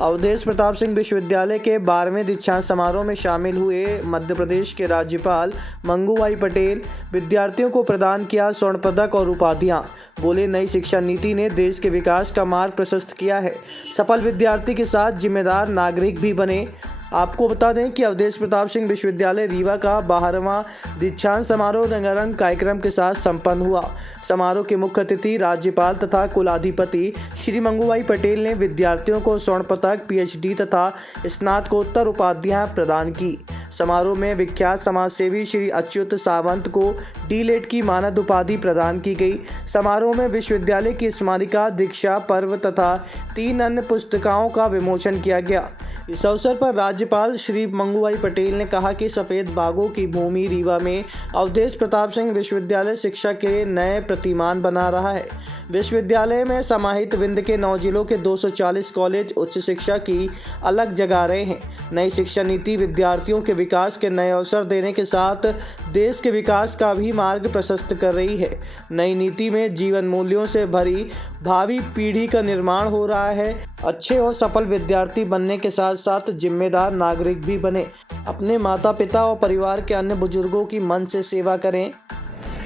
अवधेश प्रताप सिंह विश्वविद्यालय के 12वें दीक्षांत समारोह में शामिल हुए मध्य प्रदेश के राज्यपाल मंगूभाई पटेल विद्यार्थियों को प्रदान किया स्वर्ण पदक और उपाधियां। बोले, नई शिक्षा नीति ने देश के विकास का मार्ग प्रशस्त किया है। सफल विद्यार्थी के साथ जिम्मेदार नागरिक भी बने। आपको बता दें कि अवधेश प्रताप सिंह विश्वविद्यालय रीवा का 12वां दीक्षांत समारोह रंगारंग कार्यक्रम के साथ संपन्न हुआ। समारोह के मुख्य अतिथि राज्यपाल तथा कुलाधिपति श्री मंगूभाई पटेल ने विद्यार्थियों को स्वर्ण पदक, पीएचडी तथा स्नातकोत्तर उपाधियां प्रदान की। समारोह में विख्यात समाजसेवी श्री अच्युत सावंत को डी.लिट की मानद उपाधि प्रदान की गई। समारोह में विश्वविद्यालय की स्मारिका, दीक्षा पर्व तथा 3 अन्य पुस्तिकाओं का विमोचन किया गया। इस अवसर पर राज्यपाल श्री मंगूभाई पटेल ने कहा कि सफ़ेद बागों की भूमि रीवा में अवधेश प्रताप सिंह विश्वविद्यालय शिक्षा के नए प्रतिमान बना रहा है। विश्वविद्यालय में समाहित विंध्य के 9 जिलों के 240 कॉलेज उच्च शिक्षा की अलग जगा रहे हैं। नई शिक्षा नीति विद्यार्थियों के विकास के नए अवसर देने के साथ देश के विकास का भी मार्ग प्रशस्त कर रही है। नई नीति में जीवन मूल्यों से भरी भावी पीढ़ी का निर्माण हो रहा है। अच्छे और सफल विद्यार्थी बनने के साथ साथ जिम्मेदार नागरिक भी बने। अपने माता पिता और परिवार के अन्य बुजुर्गों की मन से सेवा करें।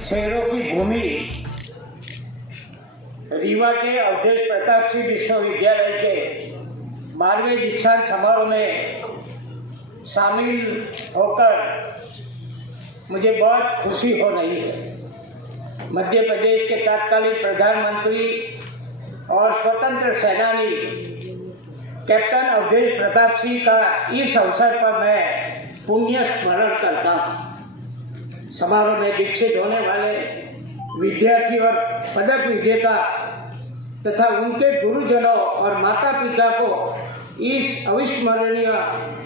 शेरों की भूमि रीवा के अवधेश प्रताप सिंह विश्वविद्यालय के 12वें दीक्षांत समारोह में शामिल होकर मुझे बहुत खुशी हो रही है। मध्य प्रदेश के तत्कालीन प्रधानमंत्री और स्वतंत्र सेनानी कैप्टन अवधेश प्रताप सिंह का इस अवसर पर मैं पुण्य स्मरण करता हूँ। समारोह में दीक्षित होने वाले विद्यार्थी और पदक विजेता तथा उनके गुरुजनों और माता पिता को इस अविस्मरणीय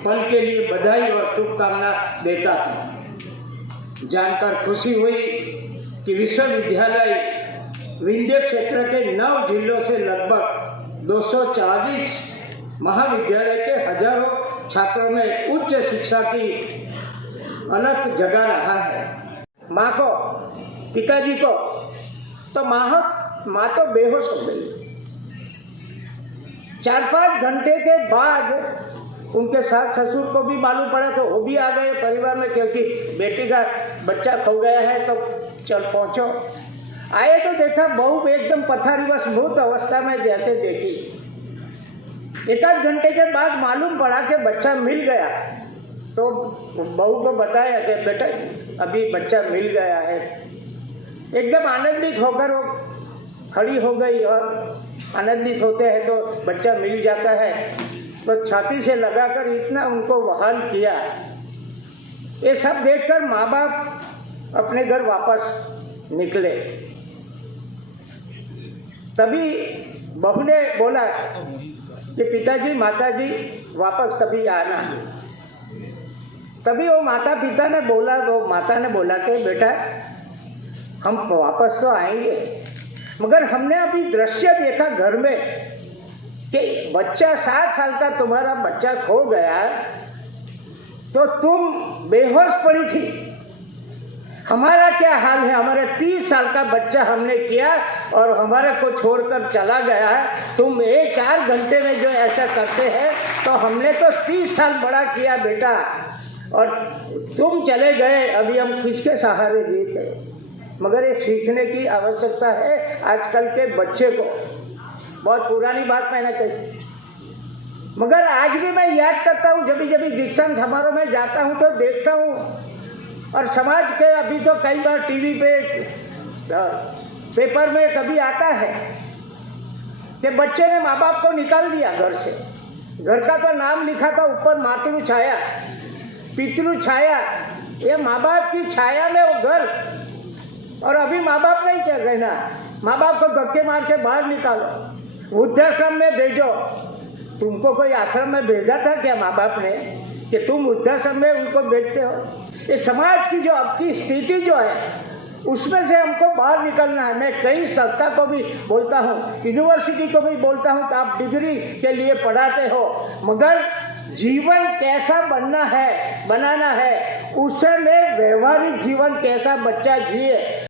पल के लिए बधाई और शुभकामना देता हूँ। जानकर खुशी हुई कि विश्वविद्यालय विंध्य क्षेत्र के 9 जिलों से लगभग 240 महाविद्यालय के हजारों छात्रों में उच्च शिक्षा की अलग जगा रहा है। माँ को, पिताजी को तो माँ तो बेहोश हो गई। 4-5 घंटे के बाद उनके सास ससुर को भी मालूम पड़ा तो वो भी आ गए परिवार में, क्योंकि बेटी का बच्चा खो गया है तो चल पहुँचो। आए तो देखा बहू एकदम पथारीवश मृत अवस्था में जैसे देखी। 1-8 घंटे के बाद मालूम पड़ा कि बच्चा मिल गया, तो बहू को बताया कि बेटा अभी बच्चा मिल गया है। एकदम आनंदित होकर वो खड़ी हो गई, और आनंदित होते हैं तो बच्चा मिल जाता है तो छाती से लगाकर इतना उनको बहाल किया। ये सब देखकर माँ बाप अपने घर वापस निकले। तभी बहू ने बोला कि पिताजी माताजी वापस कभी आना। तभी वो माता पिता ने बोला, वो माता ने बोला कि बेटा हम वापस तो आएंगे, मगर हमने अभी दृश्य देखा घर में कि बच्चा 7 साल का तुम्हारा बच्चा खो गया तो तुम बेहोश पड़ी थी। हमारा क्या हाल है, हमारे 30 साल का बच्चा हमने किया और हमारे को छोड़कर चला गया है। तुम 1-4 घंटे में जो ऐसा करते हैं तो हमने तो 30 साल बड़ा किया बेटा, और तुम चले गए, अभी हम किसके सहारे जीते। मगर ये सीखने की आवश्यकता है आजकल के बच्चे को। बहुत पुरानी बात मैंने कही, मगर आज भी मैं याद करता हूँ। जब जब दीक्षांत समारोह में जाता हूँ तो देखता हूँ, और समाज के अभी तो कई बार टीवी पे पेपर में कभी आता है कि बच्चे ने माँ बाप को निकाल दिया घर से। घर का तो नाम लिखा था ऊपर, मातृ छाया, पितृ छाया, ये माँ बाप की छाया में वो घर, और अभी माँ बाप नहीं चल रहे ना। माँ बाप को धक्के मार के बाहर निकालो, वृद्धाश्रम में भेजो। तुमको कोई आश्रम में भेजा था क्या माँ बाप ने कि तुम वृद्धाश्रम में उनको भेजते हो? ये समाज की जो आपकी स्थिति जो है उसमें से हमको बाहर निकलना है। मैं कई संस्था को भी बोलता हूँ, यूनिवर्सिटी को भी बोलता हूँ कि आप डिग्री के लिए पढ़ाते हो, मगर जीवन कैसा बनाना है उससे में व्यवहारिक जीवन कैसा बच्चा जिए।